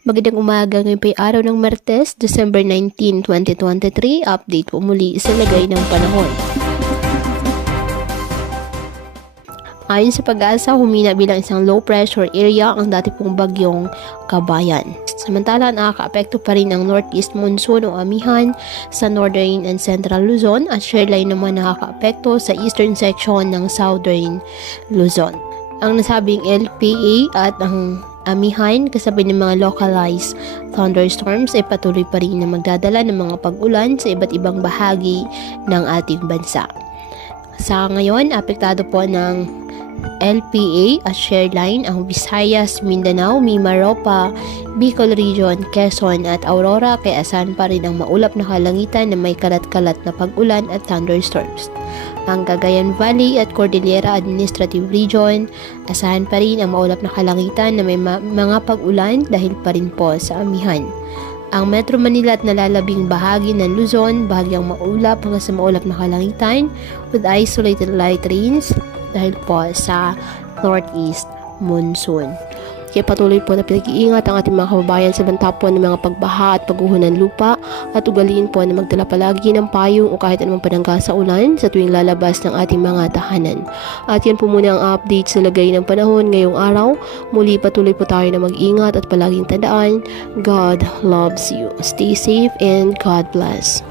Magandang umaga, ngayon po ay araw ng Martes, December 19, 2023. Update po muli sa lagay ng panahon. Ayon sa Pag-asa, humina bilang isang low pressure area ang dati pong bagyong Kabayan. Samantala, nakaka-apekto pa rin ang northeast monsoon o amihan sa northern and central Luzon at shoreline naman nakaka-apekto sa eastern section ng southern Luzon. Ang nasabing LPA at ang amihan kasabay ng mga localized thunderstorms ay patuloy pa rin na magdadala ng mga pag-ulan sa iba't ibang bahagi ng ating bansa. Sa ngayon, apektado po ng LPA at shoreline ang Visayas, Mindanao, Mimaropa, Bicol Region, Quezon at Aurora, kaya asahan pa rin ang maulap na kalangitan na may kalat-kalat na pag-ulan at thunderstorms. Ang Cagayan Valley at Cordillera Administrative Region, asahan pa rin ang maulap na kalangitan na may mga pag-ulan dahil pa rin po sa amihan. Ang Metro Manila at nalalabing bahagi ng Luzon, bahagyang maulap hanggang sa maulap na kalangitan with isolated light rains dahil po sa northeast monsoon. Kaya patuloy po na pinag-iingat ang ating mga kababayan sa banta po ng mga pagbaha at pagguho ng lupa at ugaliin po na magdala palagi ng payong o kahit anumang panangga sa ulan sa tuwing lalabas ng ating mga tahanan. At yan po muna ang update sa lagay ng panahon ngayong araw. Muli patuloy po tayo na mag-ingat at palaging tandaan, God loves you. Stay safe and God bless.